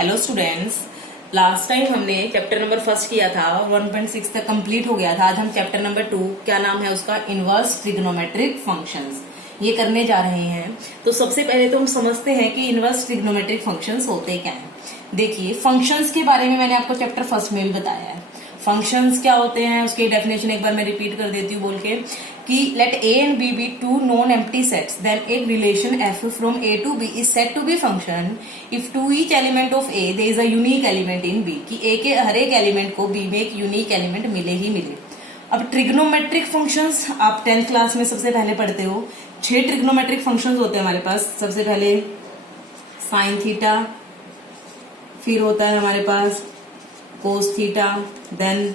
Hello students, last time हमने chapter number first किया था, 1.6 तक कंप्लीट हो गया था। आज हम चैप्टर नंबर 2, क्या नाम है उसका, इनवर्स ट्रिग्नोमेट्रिक फंक्शंस, ये करने जा रहे हैं। तो सबसे पहले तो हम समझते हैं कि इनवर्स ट्रिग्नोमेट्रिक फंक्शंस होते क्या हैं। देखिए, फंक्शंस के बारे में मैंने आपको चैप्टर फर्स्ट में भी बताया है। फंक्शंस क्या होते हैं उसकी डेफिनेशन एक बार मैं रिपीट कर देती हूँ बोल के कि let A and B be two non empty sets, then एक relation F from A to B is said to be function if to each element of A there is a unique element in B, कि A के हर एक element को B में एक unique element मिले ही मिले। अब ट्रिग्नोमेट्रिक फंक्शंस आप 10th क्लास में सबसे पहले पढ़ते हो। 6 ट्रिग्नोमेट्रिक फंक्शंस होते हैं हमारे पास। सबसे पहले साइन थीटा, फिर होता है हमारे पास cos theta, then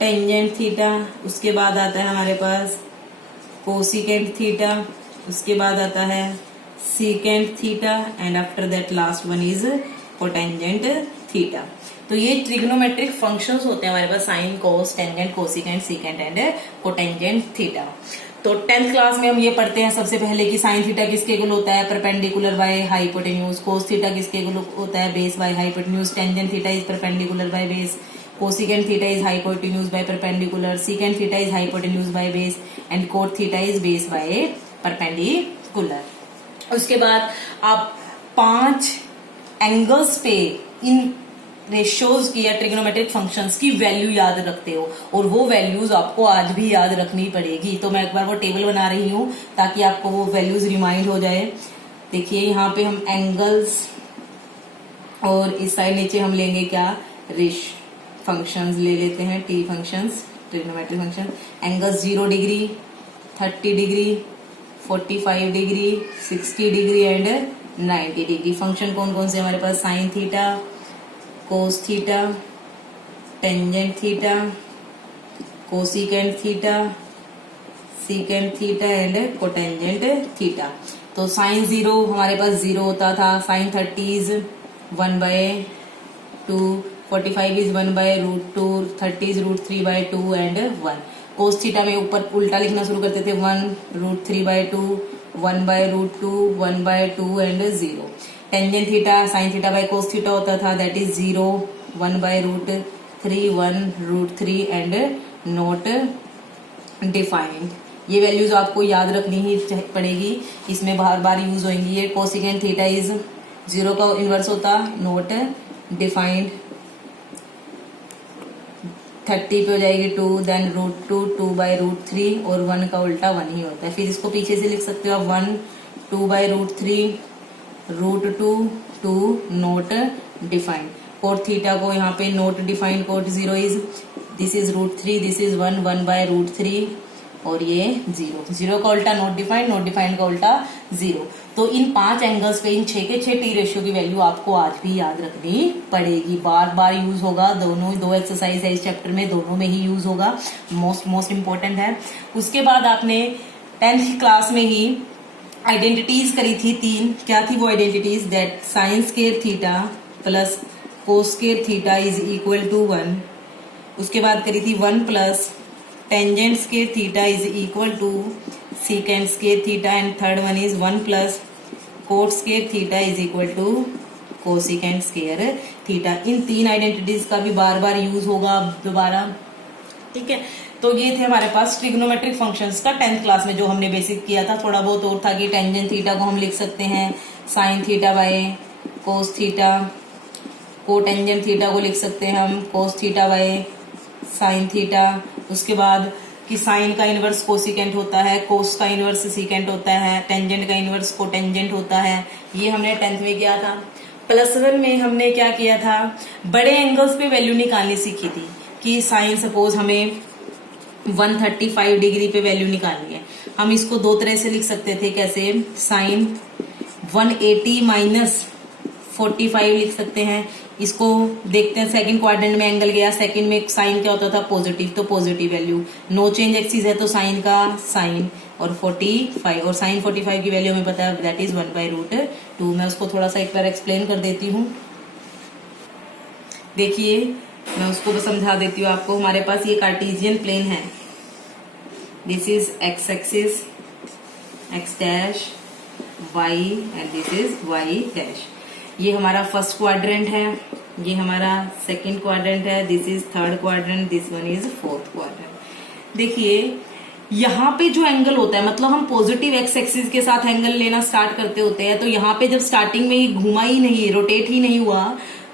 tangent theta, उसके बाद आता है हमारे पास कोसिकेंट थीटा, उसके बाद आता है secant theta, and after that last one is cotangent theta. तो ये ट्रिग्नोमेट्रिक फंक्शंस होते हैं हमारे पास, sine, cos, tangent, cosecant, secant and cotangent theta. तो 10th क्लास में हम ये पढ़ते हैं सबसे पहले कि साइन थीटा किसके इक्वल होता है, perpendicular by hypotenuse. Cos theta किसके इक्वल होता है, base by hypotenuse. Tangent theta is perpendicular by base. Cosecant theta is hypotenuse by perpendicular. Secant theta is hypotenuse by base and cot theta is base by perpendicular. उसके बाद आप 5 angles पे इन ratios की या trigonometric functions की value याद रखते हो, और वो वैल्यूज आपको आज भी याद रखनी पड़ेगी। तो मैं एक बार वो टेबल बना रही हूँ ताकि आपको वो वैल्यूज रिमाइंड हो जाए। देखिए, यहाँ पे हम एंगल्स और इस साइड नीचे हम लेंगे क्या, रेश फंक्शंस ले लेते हैं, T functions, trigonometric function. Angles 0 degree, 30 degree, 45 degree, 60 degree and 90 degree. Function कौन कौन से हमारे पास, sine theta, cos theta, tangent theta, cosecant theta, secant theta and cotangent theta. तो साइन 0 हमारे पास 0 होता था, sine 30 is 1/2, 45 is 1/√2, 30 is √3/2 and 1। Cos theta में ऊपर उल्टा लिखना शुरू करते थे, 1√3/2, 1/√2, 1/2 and 0। Tangent theta sine theta by cos theta होता था, that is 0, 1/√3, 1√3 and not defined. ये वैल्यूज आपको याद रखनी ही पड़ेगी, इसमें बार बार यूज होंगी। ये कोसिकेंट थीटा इज 0 का इनवर्स होता, नॉट डिफाइंड। 30 पे हो जाएगी 2, देन √2, 2/√3 और 1 का उल्टा 1 ही होता है। फिर इसको पीछे से लिख सकते हो आप 1, 2/√3, √2, 2 नोट डिफाइंड। कोट थीटा को यहाँ पे not defined, cot 0 is, this is √3, this is 1, 1/√3 और ये 0। 0 का उल्टा नोट डिफाइंड, नोट डिफाइंड का उल्टा 0। तो इन 5 एंगल्स पे इन 6 के 6 टी रेशियो की वैल्यू आपको आज भी याद रखनी पड़ेगी। बार बार यूज होगा, दोनों 2 एक्सरसाइज है इस चैप्टर में, दोनों में ही यूज होगा, मोस्ट इंपॉर्टेंट है। उसके बाद आपने 10th क्लास में ही आइडेंटिटीज करी थी 3। क्या थी वो identities, that sine square theta plus cos square theta is equal to 1। उसके बाद करी थी 1 plus tangent square theta is equal to secant square theta, and third one is 1 plus cot square theta is equal to cosecant square theta. इन 3 identities का भी बार बार use होगा दोबारा, ठीक है। तो ये थे हमारे पास ट्रिग्नोमेट्रिक फंक्शंस का 10th क्लास में जो हमने बेसिक किया था। थोड़ा बहुत और था कि टेंजेंट थीटा को हम लिख सकते हैं sine theta by cos theta, cotangent theta को लिख सकते हैं हम cos theta by sine theta. उसके बाद कि साइन का इनवर्स कोसिकेंट होता है, कोस का इनवर्स सीकेंट होता है, टेंजेंट का इनवर्स कोटेंजेंट होता है। ये हमने 10th में किया था। +1 में हमने क्या किया था, बड़े एंगल्स पे वैल्यू निकालनी सीखी थी कि साइन सपोज हमें 135 डिग्री पे वैल्यू निकालनी है। हम इसको 2 तरह से लिख सकते थे, कैसे, साइन 180 माइनस 45 लिख सकते हैं। इसको देखते हैं, सेकंड क्वाड्रेंट में एंगल गया, सेकंड में साइन क्या होता था, पॉजिटिव, तो positive value, no change axis है तो साइन का साइन, और 45 और साइन 45 की वैल्यू हमें पता है, दैट इज 1/√2। मैं उसको थोड़ा सा एक बार एक्सप्लेन कर देती हूँ। देखिए, मैं उसको समझा देती हूँ आपको। हमारे पास ये कार्टेशियन प्लेन है, this is x axis, x dash, y and this is y dash. ये हमारा फर्स्ट क्वाड्रेंट है, ये हमारा सेकंड क्वाड्रेंट है, this is third quadrant, this one is fourth quadrant. देखिए यहाँ पे जो एंगल होता है, मतलब हम पॉजिटिव एक्स एक्सिस के साथ एंगल लेना स्टार्ट करते होते हैं, तो यहाँ पे जब स्टार्टिंग में ही घुमा ही नहीं, रोटेट ही नहीं हुआ,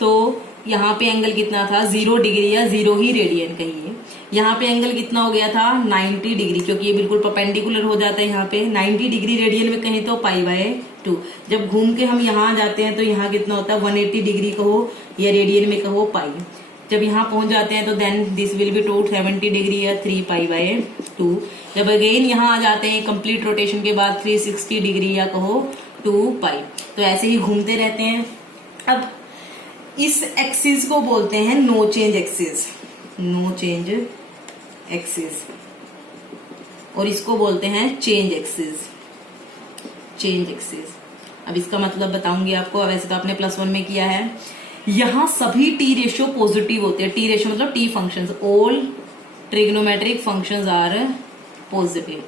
तो यहाँ पे एंगल कितना था 0 डिग्री या 0 ही रेडियन कहिए। यहाँ पे एंगल कितना हो गया था 90 डिग्री, क्योंकि ये बिल्कुल परपेंडिकुलर हो जाता है यहाँ पे 90 डिग्री रेडियन में कहीं तो π/2। जब घूम के हम यहाँ जाते हैं तो यहाँ कितना होता है 180 डिग्री कहो या रेडियन में कहो पाई। जब यहाँ पहुंच जाते हैं तो then this will be 270 degree या 3π/2। जब अगेन यहाँ आ जाते हैं कंप्लीट रोटेशन के बाद 360 डिग्री या कहो 2π। तो ऐसे ही घूमते रहते हैं। अब इस एक्सिस को बोलते हैं no change axis, no change axis, और इसको बोलते हैं चेंज एक्सिस, चेंज एक्सिस। अब इसका मतलब बताऊंगी आपको। वैसे तो आपने +1 में किया है। यहां सभी टी रेशियो पॉजिटिव होते हैं। टी रेशियो मतलब T functions, all trigonometric functions are positive.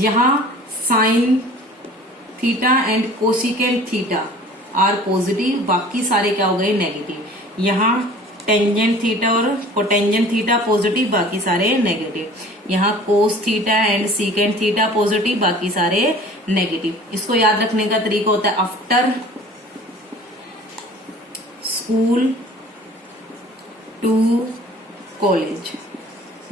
यहां sine theta and cosecant theta are positive, बाकी सारे क्या हो गए नेगेटिव। यहाँ टेंजेंट थीटा और कोटेंजेंट थीटा पॉजिटिव, बाकी सारे नेगेटिव। यहाँ cos theta and secant theta positive, बाकी सारे नेगेटिव। इसको याद रखने का तरीका होता है आफ्टर स्कूल टू कॉलेज।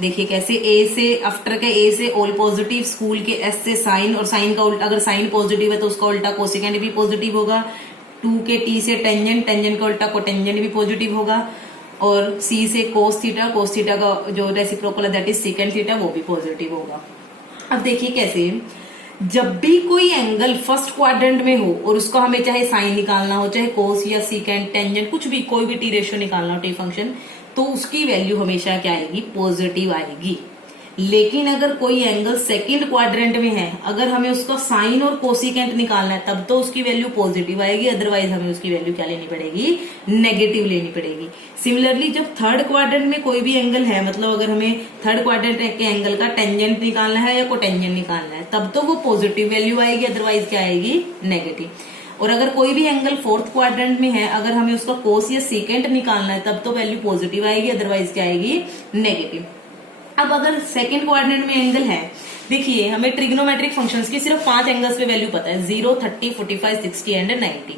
देखिए कैसे, ए से आफ्टर के ए से ऑल पॉजिटिव, स्कूल के एस से साइन, और साइन का उल्टा, अगर साइन पॉजिटिव है तो उसका उल्टा कोसिकेंट भी पॉजिटिव होगा। 2 के टी से टेंजेंट, टेंजेंट का उल्टा कोटेंजेंट भी पॉजिटिव होगा। और सी से कोस थीटा, कोस थीटा का जो रेसिप्रोकल है दैट इज सीकेंट थीटा, वो भी पॉजिटिव होगा। अब देखिए कैसे, जब भी कोई एंगल फर्स्ट क्वाड्रेंट में हो और उसको हमें चाहे साइन निकालना हो, चाहे कोस या सीकेंट टेंजेंट, कुछ भी, कोई भी टी रेशियो निकालना हो, टी फंक्शन, तो उसकी वैल्यू हमेशा क्या आएगी, पॉजिटिव आएगी। लेकिन अगर कोई एंगल सेकंड क्वाड्रेंट में है, अगर हमें उसका साइन और कोसिकेंट निकालना है, तब तो उसकी वैल्यू पॉजिटिव आएगी, अदरवाइज हमें उसकी वैल्यू क्या लेनी पड़ेगी, नेगेटिव लेनी पड़ेगी। सिमिलरली जब थर्ड क्वाड्रेंट में कोई भी एंगल है, मतलब अगर हमें थर्ड क्वाड्रेंट के एंगल का टेंजेंट निकालना है या कोटेंजेंट निकालना है, तब तो वो पॉजिटिव वैल्यू आएगी, अदरवाइज क्या आएगी, नेगेटिव। और अगर कोई भी एंगल फोर्थ क्वाड्रेंट में है, अगर हमें उसका कोस या सीकेंट निकालना है, तब तो वैल्यू पॉजिटिव आएगी, अदरवाइज क्या आएगी, नेगेटिव। अब अगर सेकंड क्वाड्रेंट में एंगल है, देखिए हमें ट्रिग्नोमेट्रिक फंक्शंस की सिर्फ 5 एंगल्स पे वैल्यू पता है, 0, 30, 45, 60 एंड 90।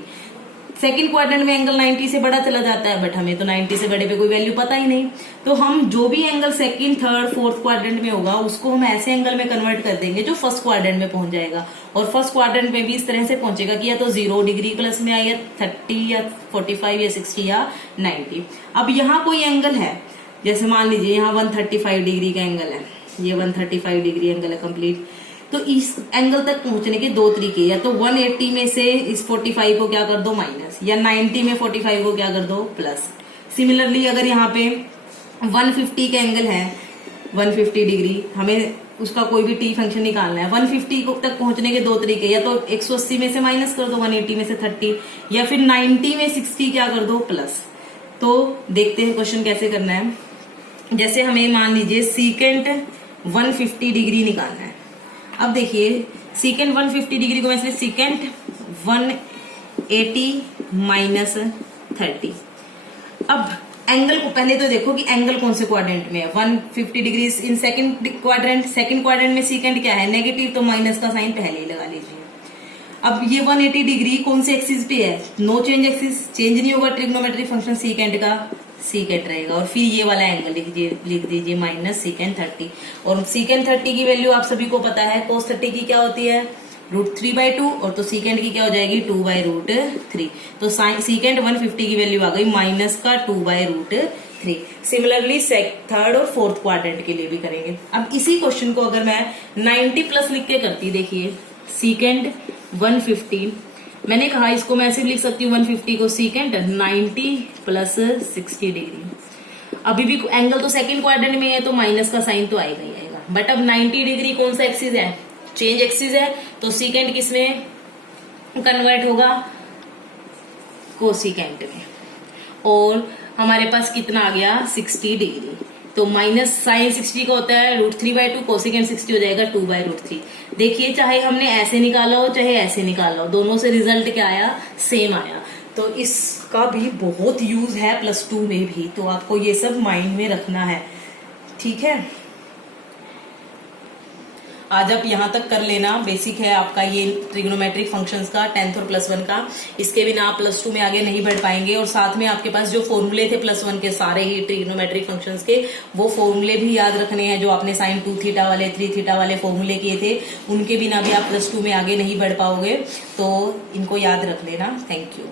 सेकंड क्वाड्रेंट में एंगल 90 से बड़ा चला जाता है, बट हमें तो 90 से बड़े पे कोई वैल्यू पता ही नहीं। तो हम जो भी angle second, third, fourth quadrant में होगा, उसको हम ऐसे एंगल में कन्वर्ट कर देंगे जो फर्स्ट क्वाड्रेंट में पहुंच जाएगा। और फर्स्ट क्वाड्रेंट में भी इस तरह से पहुंचेगा कि या तो 0 डिग्री प्लस में आए, या 30 या 45 या 60 या 90। अब यहाँ कोई एंगल है, जैसे मान लीजिए यहाँ 135 डिग्री का एंगल है, ये 135 डिग्री एंगल है कंप्लीट। तो इस एंगल तक पहुंचने के 2 तरीके, या तो 180 में से इस 45 को क्या कर दो माइनस, या 90 में 45 को क्या कर दो प्लस। सिमिलरली अगर यहाँ पे 150 का एंगल है, 150 डिग्री, हमें उसका कोई भी टी फंक्शन निकालना है, 150 तक पहुंचने के 2 तरीके, या तो 180 में से माइनस कर दो, 180 में से 30, या फिर 90 में 60 क्या कर दो प्लस। तो देखते हैं क्वेश्चन कैसे करना है। जैसे हमें मान लीजिए सीकेंट 150 डिग्री निकालना है। अब देखिए सीकेंट 150 डिग्री को मैं सीकेंट 180 माइनस 30। अब एंगल को पहले तो देखो कि एंगल कौन से क्वाड्रेंट में है। 150 degree in second quadrant, second quadrant में सीकेंट क्या है, नेगेटिव, तो माइनस का साइन पहले ही लगा लीजिए। अब ये 180 डिग्री कौन से एक्सिस पे है, नो चेंज एक्सिस, चेंज नहीं होगा ट्रिग्नोमेट्रिक फंक्शन सीकेंट का, सीकेंट रहेगा। और फिर ये वाला एंगल लिख दीजिए माइनस सीकेंट 30। और सीकेंट 30 की वैल्यू आप सभी को पता है, कोस 30 की क्या होती है, √3/2, और तो सीकेंट की क्या हो जाएगी 2/√3। तो सीकेंट 150 की वैल्यू आ गई माइनस का 2/√3। सिमिलरली थर्ड और फोर्थ क्वाड्रेंट के लिए भी करेंगे। अब इसी क्वेश्चन को अगर मैं 90 प्लस लिख के करती, देखिए सीकेंट 150, मैंने कहा इसको मैं ऐसे लिख सकती हूँ 150 को सीकेंट 90 प्लस 60 डिग्री। अभी भी एंगल तो सेकंड क्वाड्रेंट में है, तो माइनस का साइन तो आएगा ही आएगा। बट अब 90 डिग्री कौन सा एक्सिस है, चेंज एक्सिस है, तो सीकेंट किसमें कन्वर्ट होगा, कोसिकेंट में। और हमारे पास कितना आ गया 60 डिग्री, तो माइनस साइन 60 का होता है √3/2, कोसिकेंट 60 हो जाएगा 2/√3। देखिए चाहे हमने ऐसे निकाला हो चाहे ऐसे निकाला हो, दोनों से रिजल्ट क्या आया, सेम आया। तो इसका भी बहुत यूज है +2 में भी, तो आपको ये सब माइंड में रखना है, ठीक है। आज आप यहाँ तक कर लेना, बेसिक है आपका ये ट्रिग्नोमेट्रिक फंक्शंस का 10th और +1 का। इसके बिना आप +2 में आगे नहीं बढ़ पाएंगे। और साथ में आपके पास जो फॉर्मूले थे +1 के सारे ही ट्रिग्नोमेट्रिक फंक्शंस के, वो फॉर्मूले भी याद रखने हैं, जो आपने sin 2 थीटा वाले 3 थीटा वाले फॉर्मूले किए थे, उनके बिना भी आप +2 में आगे नहीं बढ़ पाओगे, तो इनको याद रख लेना। Thank you.